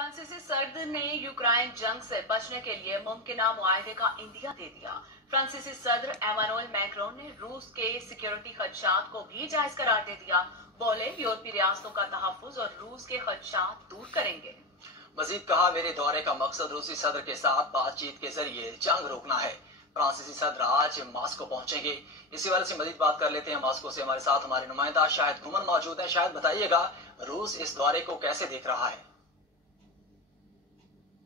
फ्रांसीसी सदर ने यूक्रेन जंग से बचने के लिए मुमकिन मुआहदे का इंदिया दे दिया। फ्रांसीसी सदर एमानुएल मैक्रोन ने रूस के सिक्योरिटी खदशात को भी जायज करार दे दिया। बोले यूरोपीय रियासतों का तहफ्फुज और रूस के खदशात दूर करेंगे। मजीद कहा, मेरे दौरे का मकसद रूसी सदर के साथ बातचीत के जरिए जंग रोकना है। फ्रांसीसी सदर आज मास्को पहुंचेंगे। इसी वजह से मजीद बात कर लेते हैं। मास्को से हमारे साथ हमारे नुमाइंदा शाहिद घुमन मौजूद है। शायद बताइएगा, रूस इस दौरे को कैसे देख रहा है?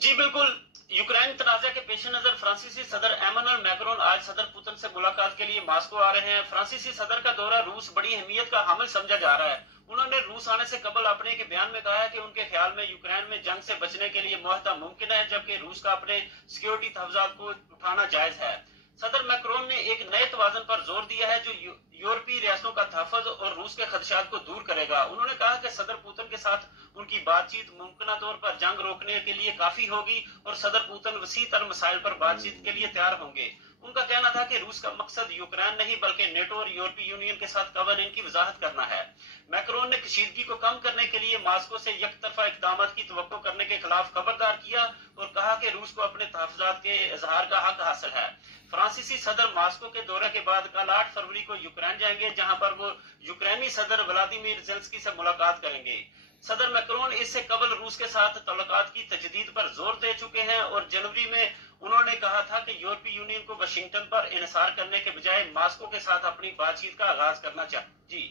जी बिल्कुल, यूक्रेन तनाज़ा के पेश नजर फ्रांसीसी सदर एमानुएल मैक्रोन आज सदर पुतिन से मुलाकात के लिए मास्को आ रहे हैं। फ्रांसीसी सदर का दौरा रूस बड़ी अहमियत का हामिल समझा जा रहा है। उन्होंने रूस आने से कबल अपने एक बयान में कहा है कि उनके ख्याल में यूक्रेन में जंग से बचने के लिए मुआहदा मुमकिन है, जबकि रूस का अपने सिक्योरिटी तहफ़्फ़ुज़ात को उठाना जायज है। सदर मैक्रोन ने एक नए तवाज़ुन पर जोर दिया है जो यूरोपीय रियासतों का तहफ़्फ़ुज़ और रूस के खदशात को दूर करेगा। उन्होंने कहा कि सदर पुतिन के साथ उनकी बातचीत मुमकिन तौर पर जंग रोकने के लिए काफी होगी और सदर पुतिन वसी तर मसाइल पर बातचीत के लिए तैयार होंगे। उनका कहना था कि रूस का मकसद यूक्रेन नहीं बल्कि नेटो और यूरोपीय यूनियन के साथ कवानीन की वजाहत करना है। मैक्रोन ने कशीदगी को कम करने के लिए मास्को से यकतरफा इक़दाम की तवक्को करने के खिलाफ खबरदार किया और कहा कि रूस को अपने तहफ़्फ़ुज़ात के इजहार का हक हासिल है। फ्रांसीसी सदर मास्को के दौरे के बाद कल 8 फरवरी को यूक्रेन जाएंगे, जहां पर वो यूक्रेनी सदर व्लादिमीर ज़ेलेंस्की से मुलाकात करेंगे। सदर मैक्रोन इससे कबल रूस के साथ तल्लुकात की तजदीद पर जोर दे चुके हैं और जनवरी में उन्होंने कहा था कि यूरोपीय यूनियन को वाशिंगटन पर इन्हिसार करने के बजाय मास्को के साथ अपनी बातचीत का आगाज करना चाहिए। जी